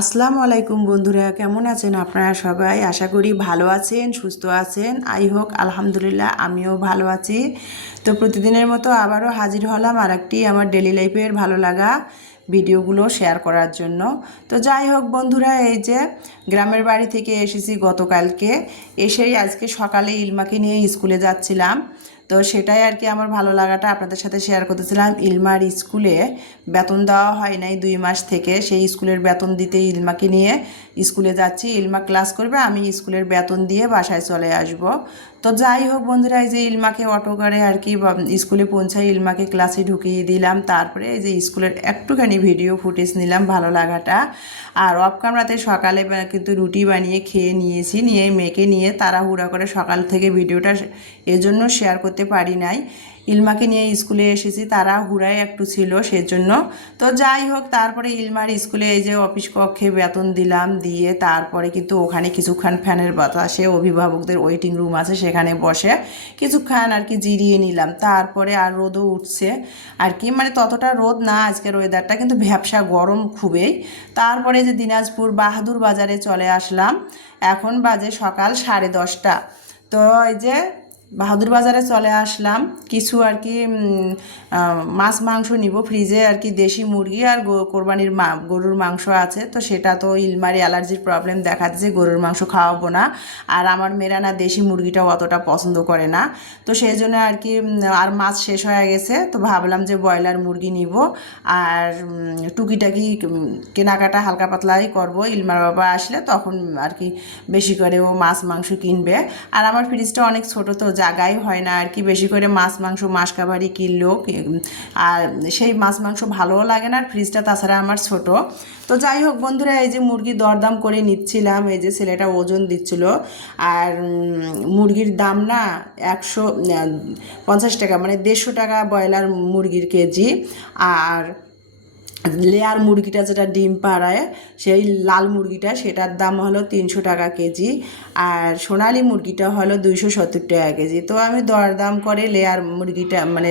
আসসালামু আলাইকুম বন্ধুরা, কেমন আছেন আপনারা সবাই? আশা করি ভালো আছেন, সুস্থ আছেন। আই হোক, আলহামদুলিল্লাহ, আমিও ভালো আছি। তো প্রতিদিনের মতো আবারও হাজির হলাম আর একটি আমার ডেলি লাইফের ভালো লাগা ভিডিওগুলো শেয়ার করার জন্য। তো যাই হোক বন্ধুরা, এই যে গ্রামের বাড়ি থেকে এসেছি গতকালকে। এসেই আজকে সকালে ইলমাকে নিয়ে স্কুলে যাচ্ছিলাম। তো সেটাই আর কি আমার ভালো লাগাটা। আপনাদের সাথে শেয়ার করতেছিলাম, ইলমার স্কুলে বেতন দেওয়া হয় নাই দুই মাস থেকে। সেই স্কুলের বেতন দিতে ইলমাকে নিয়ে স্কুলে যাচ্ছি, ইলমা ক্লাস করবে, আমি স্কুলের বেতন দিয়ে বাসায় চলে আসব। তো যাই হোক বন্ধুরা, এই যে ইলমাকে অটো করে আর কি স্কুলে পৌঁছাই ইলমাকে ক্লাসে ঢুকিয়ে দিলাম। তারপরে এই যে স্কুলের একটুখানি ভিডিও ফুটেজ নিলাম ভালো লাগাটা। আর অফ ক্যামেরাতে সকালে কিন্তু রুটি বানিয়ে খেয়ে নিয়েছি, নিয়ে মেয়েকে নিয়ে তারা তাড়াহুড়া করে সকাল থেকে ভিডিওটা এজন্য শেয়ার করতে পারি নাই। ইলমাকে নিয়ে স্কুলে এসেছি, তারা হুড়ায় একটু ছিল সেজন্য। তো যাই হোক, তারপরে ইলমার স্কুলে এই যে অফিস কক্ষে বেতন দিলাম, দিয়ে তারপরে কিন্তু ওখানে কিছুক্ষণ ফ্যানের বাতাসে অভিভাবকদের ওয়েটিং রুম আছে, সেখানে বসে কিছুক্ষণ আর কি জিরিয়ে নিলাম। তারপরে আর রোদও উঠছে আর কি মানে ততটা রোদ না আজকের ওয়েদারটা কিন্তু ভ্যাবসা গরম খুবই। তারপরে যে দিনাজপুর বাহাদুর বাজারে চলে আসলাম, এখন বাজে সকাল সাড়ে দশটা। তো এই যে বাহাদুর বাজারে চলে আসলাম। কিছু আর কি মাছ, মাংস নিব। ফ্রিজে আর কি দেশি মুরগি আর কোরবানির মা, গরুর মাংস আছে। তো সেটা তো ইলমারি অ্যালার্জির প্রবলেম দেখা দিচ্ছে গরুর মাংস খাওয়াবো না। আর আমার মেয়েরা না দেশি মুরগিটাও অতটা পছন্দ করে না। তো সেই জন্য আর কি আর মাছ শেষ হয়ে গেছে। তো ভাবলাম যে ব্রয়লার মুরগি নিব। আর টুকিটাকি কেনাকাটা হালকা পাতলাই করব। ইলমার বাবা আসলে তখন আর কি বেশি করে ও মাছ, মাংস কিনবে। আর আমার ফ্রিজটা অনেক ছোট তো জায়গাই হয় না আর কি। বেশি করে মাছ, মাংস মাসকাবারি কিনলেও আর সেই মাছ, মাংস ভালোও লাগে না, আর ফ্রিজটা তাছাড়া আমার ছোট। তো যাই হোক বন্ধুরা, এই যে মুরগি দরদাম করে নিচ্ছিলাম, এই যে ছেলেটা ওজন দিচ্ছিল, আর মুরগির দাম না একশো পঞ্চাশ টাকা মানে দেড়শো টাকা ব্রয়লার মুরগির কেজি, আর লেয়ার মুরগিটা যেটা ডিম পাড়ায়, সেই লাল মুরগিটা সেটার দাম হলো তিনশো টাকা কেজি আর সোনালি মুরগিটা হলো দুইশো সত্তর টাকা কেজি। তো আমি দরদাম করে লেয়ার মুরগিটা মানে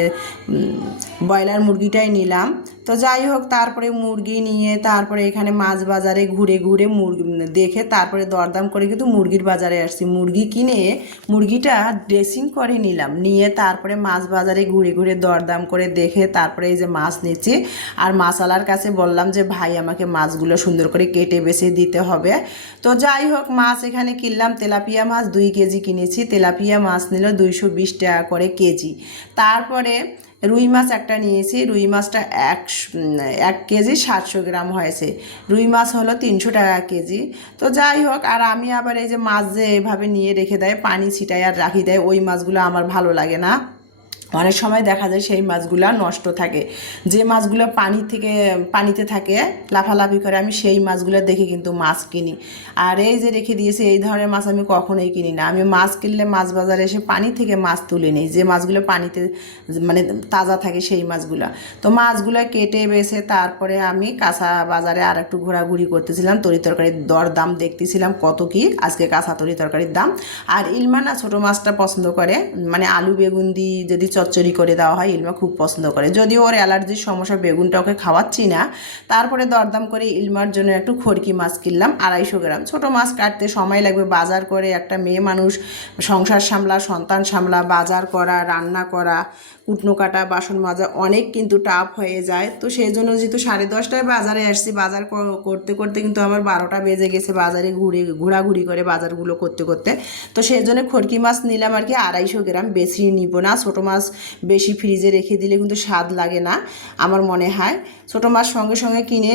ব্রয়লার মুরগিটাই নিলাম। তো যাই হোক, তারপরে মুরগি নিয়ে তারপরে এখানে মাছ বাজারে ঘুরে ঘুরে মুরগি দেখে তারপরে দরদাম করে কিন্তু মুরগির বাজারে আসছি। মুরগি কিনে মুরগিটা ড্রেসিং করে নিলাম। নিয়ে তারপরে মাছ বাজারে ঘুরে ঘুরে দরদাম করে দেখে তারপরে এই যে মাছ নিচ্ছি। আর মাসালার কাছে বললাম যে, ভাই, আমাকে মাছগুলো সুন্দর করে কেটে বেছে দিতে হবে। তো যাই হোক, মাছ এখানে কিনলাম। তেলাপিয়া মাছ দুই কেজি কিনেছি। তেলাপিয়া মাছ নিল দুইশো বিশ টাকা করে কেজি। তারপরে রুই মাছ একটা নিয়েছি, রুই মাছটা এক এক কেজি সাতশো গ্রাম হয়েছে। রুই মাছ হলো তিনশো টাকা কেজি। তো যাই হোক, আর আমি আবার এই যে মাছ যে এভাবে নিয়ে রেখে দেয়, পানি ছিটায় আর রাখি দেয়, ওই মাছগুলো আমার ভালো লাগে না। অনেক সময় দেখা যায় সেই মাছগুলো নষ্ট থাকে। যে মাছগুলো পানি থেকে, পানিতে থাকে, লাফালাফি করে, আমি সেই মাছগুলো দেখে কিন্তু মাছ কিনি। আর এই যে রেখে দিয়েছি, এই ধরনের মাছ আমি কখনোই কিনি না। আমি মাছ কিনলে মাছ বাজারে এসে পানি থেকে মাছ তুলে নিই। যে মাছগুলো পানিতে মানে তাজা থাকে সেই মাছগুলো। তো মাছগুলো কেটে বেছে তারপরে আমি কাঁচা বাজারে আর একটু ঘোরাঘুরি করতেছিলাম, তরি তরকারির দর দাম দেখতেছিলাম কত কি, আজকে কাঁচা তরি তরকারির দাম। আর ইলমা না ছোটো মাছটা পছন্দ করে মানে আলু বেগুন দিয়ে যদি চচ্চড়ি করে দেওয়া হয়, ইলমা খুব পছন্দ করে। যদিও ওর অ্যালার্জির সমস্যা, বেগুনটা ওকে খাওয়াচ্ছি না। তারপরে দরদাম করে ইলমার জন্য একটু খড়কি মাছ কিনলাম, আড়াইশো গ্রাম। ছোটো মাছ কাটতে সময় লাগবে, বাজার করে একটা মেয়ে মানুষ, সংসার সামলা, সন্তান সামলা, বাজার করা, রান্না করা কুটনো কাটা, বাসন মাজা অনেক কিন্তু টাফ হয়ে যায়। তো সেই জন্য যেহেতু সাড়ে দশটায় বাজারে আসছি, বাজার করতে করতে কিন্তু আমার বারোটা বেজে গেছে বাজারে ঘুরে, ঘোরাঘুরি করে বাজারগুলো করতে করতে। তো সেই জন্য খড়কি মাছ নিলাম আর কি, আড়াইশো গ্রাম বেশি নিব না। ছোটো মাছ বেশি ফ্রিজে রেখে দিলে কিন্তু স্বাদ লাগে না, আমার মনে হয়। ছোটো মাছ সঙ্গে সঙ্গে কিনে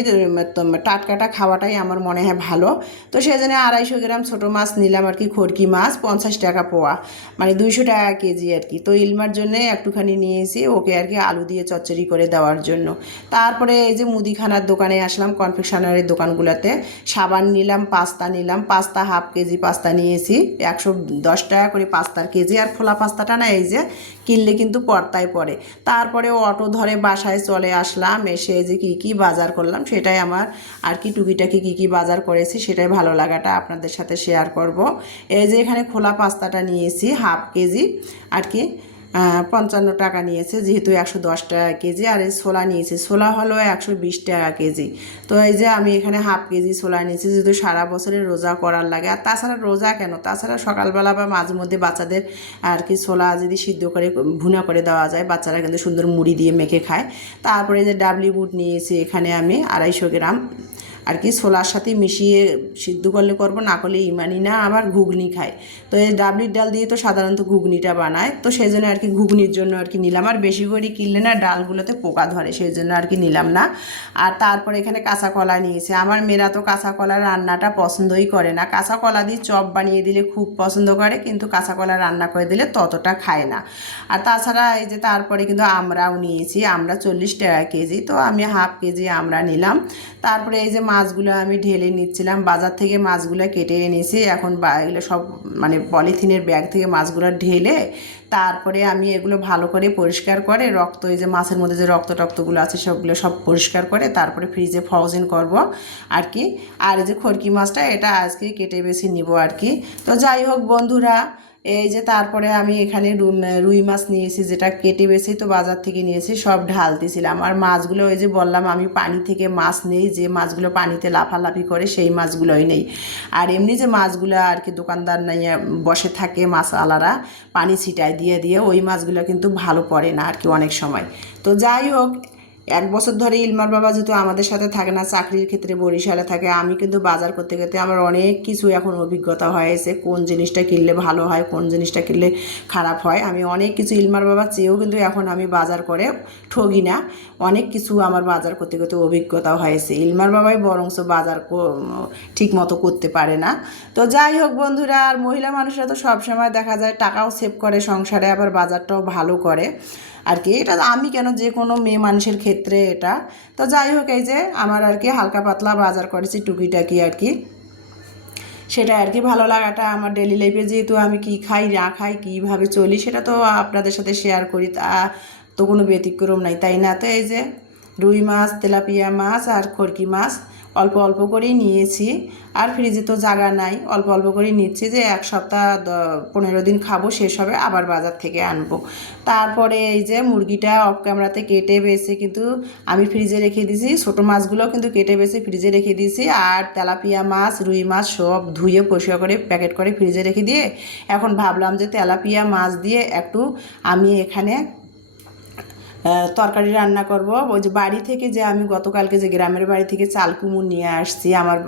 টাটকাটা খাওয়াটাই আমার মনে হয় ভালো। তো সেই জন্য আড়াইশো গ্রাম ছোটো মাছ নিলাম আর কি খড়কি মাছ, পঞ্চাশ টাকা পোয়া। মানে দুইশো টাকা কেজি আর কি। তো ইলমার জন্য একটুখানি নিয়েছি, ওকে আর কি আলু দিয়ে চচ্চড়ি করে দেওয়ার জন্য। তারপরে এই যে মুদিখানার দোকানে আসলাম কনফেকশনারির দোকানগুলোতে। সাবান নিলাম, পাস্তা নিলাম, পাস্তা হাফ কেজি পাস্তা নিয়েছি। একশো দশ টাকা করে পাস্তার কেজি। আর খোলা পাস্তাটা না, এই যে কিনলে কিন্তু পর্তায় পড়ে। তারপরে অটো ধরে বাসায় চলে আসলাম, এসে যে কী কী বাজার করলাম, সেটাই আমার আর কি টুকিটাকি কী কী বাজার করেছি, সেটাই ভালো লাগাটা আপনাদের সাথে শেয়ার করব। এই যে এখানে খোলা পাস্তাটা নিয়েছি, হাফ কেজি, আর কি পঞ্চান্ন টাকা নিয়েছে, যেহেতু একশো দশ টাকা কেজি, আর এই ছোলা নিয়েছে। ছোলা হলো একশো বিশ টাকা কেজি। তো এই যে আমি এখানে হাফ কেজি ছোলা নিয়েছি, যেহেতু সারা বছরের রোজা করার লাগে। আর তাছাড়া রোজা কেন? তাছাড়া সকালবেলা বা মাঝে মধ্যে বাচ্চাদের আর কি ছোলা যদি সিদ্ধ করে, ভুনা করে দেওয়া যায়, বাচ্চারা কিন্তু সুন্দর মুড়ি দিয়ে মেখে খায়। তারপরে যে ডাবলি বুট নিয়েছি এখানে আমি আড়াইশো গ্রাম। আর কি ছোলার সাথে মিশিয়ে সিদ্ধ করলে করব, না করলে ইমানি না, আবার ঘুগনি খায়। তো এই ডাবলির ডাল দিয়ে তো সাধারণত ঘুগনিটা বানায়, তো সেই জন্য আর কি ঘুগনির জন্য আর কি নিলাম। আর বেশি করে কিনলে না ডালগুলোতে পোকা ধরে সেই জন্য আর কি নিলাম না। আর তারপরে এখানে কাঁচা কলা নিয়েছে। আমার মেয়েরা তো কাঁচা কলা রান্নাটা পছন্দই করে না। কাঁচা কলা দিয়ে চপ বানিয়ে দিলে খুব পছন্দ করে, কিন্তু কাঁচা কলা রান্না করে দিলে ততটা খায় না। আর তাছাড়া এই যে তারপরে কিন্তু আমরাও নিয়েছি, আমরা চল্লিশ টাকা কেজি, তো আমি হাফ কেজি আমরা নিলাম। তারপরে এই যে মাছগুলো আমি ঢেলে নিচ্ছিলাম। বাজার থেকে মাছগুলো কেটে এনেছি। এখন এগুলো সব মানে পলিথিনের ব্যাগ থেকে মাছগুলো ঢেলে তারপরে আমি এগুলো ভালো করে পরিষ্কার করে রক্ত, এই যে মাছের মধ্যে যে রক্ত টক্তগুলো আছে সবগুলো সব পরিষ্কার করে তারপরে ফ্রিজে ফ্রোজেন করব আর কি। আর এই যে খড়কি মাছটা, এটা আজকে কেটে বেছে নিব আর কি। তো যাই হোক বন্ধুরা এই যে তারপরে আমি এখানে রুই মাছ নিয়েছি, যেটা কেটে বেছে তো বাজার থেকে নিয়েছি, সব ঢালতেছিলাম। আর মাছগুলো ওই যে বললাম, আমি পানি থেকে মাছ নেই, যে মাছগুলো পানিতে লাফালাফি করে সেই মাছগুলোই নেই। আর এমনি যে মাছগুলো আর কি দোকানদার নাই বসে থাকে মাছ আলারা পানি ছিটায় দিয়ে দিয়ে ওই মাছগুলো কিন্তু ভালো পড়ে না আর কি অনেক সময়। তো যাই হোক এক বছর ধরে ইলমার বাবা যেহেতু আমাদের সাথে থাকে না, চাকরির ক্ষেত্রে বরিশালে থাকে, আমি কিন্তু বাজার করতে করতে আমার অনেক কিছু এখন অভিজ্ঞতা হয়েছে কোন জিনিসটা কিনলে ভালো হয়, কোন জিনিসটা কিনলে খারাপ হয়। আমি অনেক কিছু ইলমার বাবা চেয়েও কিন্তু এখন আমি বাজার করে ঠগি না অনেক কিছু আমার বাজার করতে করতে অভিজ্ঞতাও হয়েছে ইলমার বাবাই বরংস বাজার ঠিক মতো করতে পারে না। তো যাই হোক বন্ধুরা, আর মহিলা মানুষরা তো সবসময় দেখা যায় টাকাও সেভ করে, সংসারে আবার বাজারটাও ভালো করে। আর কি। এটা আমি কেন যে কোনো মেয়ে মানুষের ক্ষেত্রে এটা। তো যাই হোক, এই যে আমার আর কি হালকা পাতলা বাজার করেছি টুকিটাকি আর কি। সেটা আর কি ভালো লাগাটা আমার ডেলি লাইফে যেহেতু আমি কি খাই, না খাই, কীভাবে চলি সেটা তো আপনাদের সাথে শেয়ার করি। তা তো কোনো ব্যতিক্রম নাই, তাই না? তো এই যে রুই মাছ, তেলাপিয়া মাছ আর খরকি মাছ অল্প অল্প করেই নিয়েছি। আর ফ্রিজে তো জায়গা নাই। অল্প অল্প করেই নিচ্ছি যে এক সপ্তাহ পনেরো দিন খাব, শেষ হবে, আবার বাজার থেকে আনব। তারপরে এই যে মুরগিটা অফ ক্যামেরাতে কেটে বেছে কিন্তু আমি ফ্রিজে রেখে দিয়েছি। ছোটো মাছগুলো কিন্তু কেটে বেছে ফ্রিজে রেখে দিয়েছি। আর তেলাপিয়া মাছ, রুই মাছ সব ধুয়ে পরিষ্কার করে প্যাকেট করে ফ্রিজে রেখে দিয়ে এখন ভাবলাম যে তেলাপিয়া মাছ দিয়ে একটু আমি এখানে তরকারি রান্না করব। ওই যে বাড়ি থেকে যে আমি গতকালকে যে গ্রামের বাড়ি থেকে চাল কুমুর নিয়ে আসছি, আমার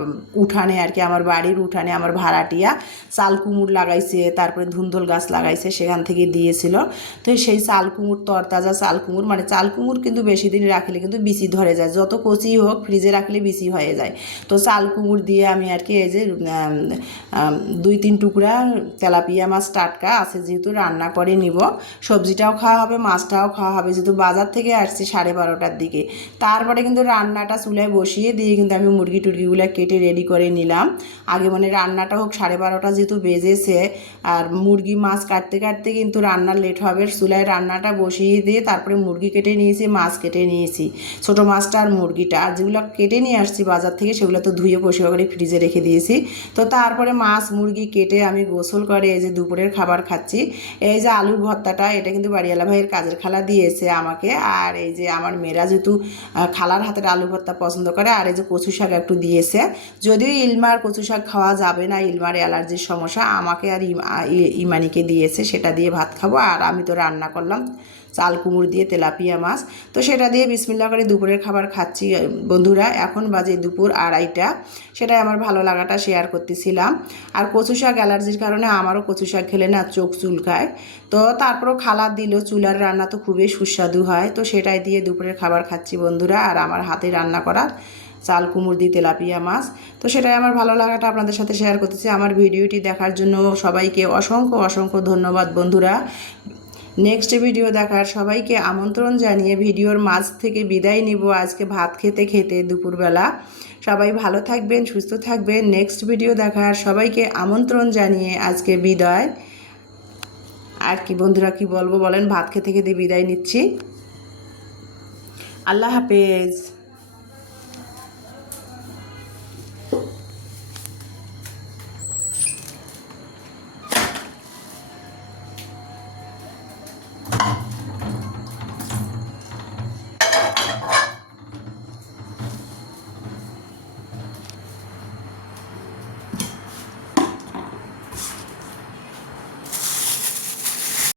উঠানে আর কি, আমার বাড়ির উঠানে আমার ভাড়াটিয়া চাল কুমুর লাগাইছে, তারপরে ধুন্দল গাছ লাগাইছে, সেখান থেকে দিয়েছিল। তো সেই চাল কুমুর তরতাজা চাল কুমুর মানে চাল কুমুর কিন্তু বেশি দিন রাখলে কিন্তু বিচি ধরে যায়। যত কচি হোক, ফ্রিজে রাখলে বিচি হয়ে যায়। তো চাল কুমুর দিয়ে আমি আর কি এই যে দুই তিন টুকরা তেলাপিয়া মাছ টাটকা আছে, যেহেতু রান্না করে নিব। সবজিটাও খাওয়া হবে, মাছটাও খাওয়া হবে, যেহেতু বাজার থেকে আসছি সাড়ে বারোটার দিকে। তারপরে কিন্তু রান্নাটা চুলায় বসিয়ে দিয়ে কিন্তু আমি মুরগি টুরগিগুলো কেটে রেডি করে নিলাম। আগে মানে রান্নাটা হোক, সাড়ে বারোটা যেহেতু বেজেছে, আর মুরগি মাছ কাটতে কাটতে কিন্তু রান্না লেট হবে, চুলায় রান্নাটা বসিয়ে দিয়ে তারপরে মুরগি কেটে নিয়েছি, মাছ কেটে নিয়েছি। ছোটো মাছটা আর মুরগিটা, আর যেগুলো কেটে নিয়ে আসছি বাজার থেকে সেগুলো তো ধুয়ে পরিষ্কার করে ফ্রিজে রেখে দিয়েছি। তো তারপরে মাছ, মুরগি কেটে আমি গোসল করে এই যে দুপুরের খাবার খাচ্ছি। এই যে আলুর ভর্তাটা, এটা কিন্তু বাড়িওয়ালা ভাইয়ের কাজের খালা দিয়েছে আমাকে। আর এই যে আমার মেয়েরা যেহেতু খালার হাতের আলু ভর্তা পছন্দ করে, আর এই যে কচু শাক একটু দিয়েছে। যদিও ইলমার কচু শাক খাওয়া যাবে না, ইলমার অ্যালার্জির সমস্যা, আমাকে আর ইমানিকে দিয়েছে, সেটা দিয়ে ভাত খাব, আর আমি তো রান্না করলাম। চাল, কুমড় দিয়ে তেলাপিয়া মাছ। তো সেটা দিয়ে বিসমিল্লা করে দুপুরের খাবার খাচ্ছি বন্ধুরা। এখন বাজে দুপুর আড়াইটা। সেটাই আমার ভালো লাগাটা শেয়ার করতেছিলাম। আর কচু শাক অ্যালার্জির কারণে আমারও কচু শাক খেলে না চোখ চুলকায়। তো তারপরও খালা দিল, চুলার রান্না তো খুবই সুস্বাদু হয়। তো সেটাই দিয়ে দুপুরের খাবার খাচ্ছি, বন্ধুরা। আর আমার হাতে রান্না করা চাল, কুমড় দিয়ে তেলাপিয়া মাছ। তো সেটাই আমার ভালো লাগাটা আপনাদের সাথে শেয়ার করতেছি। আমার ভিডিওটি দেখার জন্য সবাইকে অসংখ্য অসংখ্য ধন্যবাদ, বন্ধুরা। নেক্সট ভিডিও দেখার সবাইকে আমন্ত্রণ জানিয়ে ভিডিওর মাঝ থেকে বিদায় নিব আজকে ভাত খেতে খেতে দুপুরবেলা। সবাই ভালো থাকবেন, সুস্থ থাকবেন। নেক্সট ভিডিও দেখার সবাইকে আমন্ত্রণ জানিয়ে আজকে বিদায়। আর কি বন্ধুরা, কি বলব বলেন? ভাত খেতে খেতে বিদায় নিচ্ছি। আল্লাহ হাফেজ।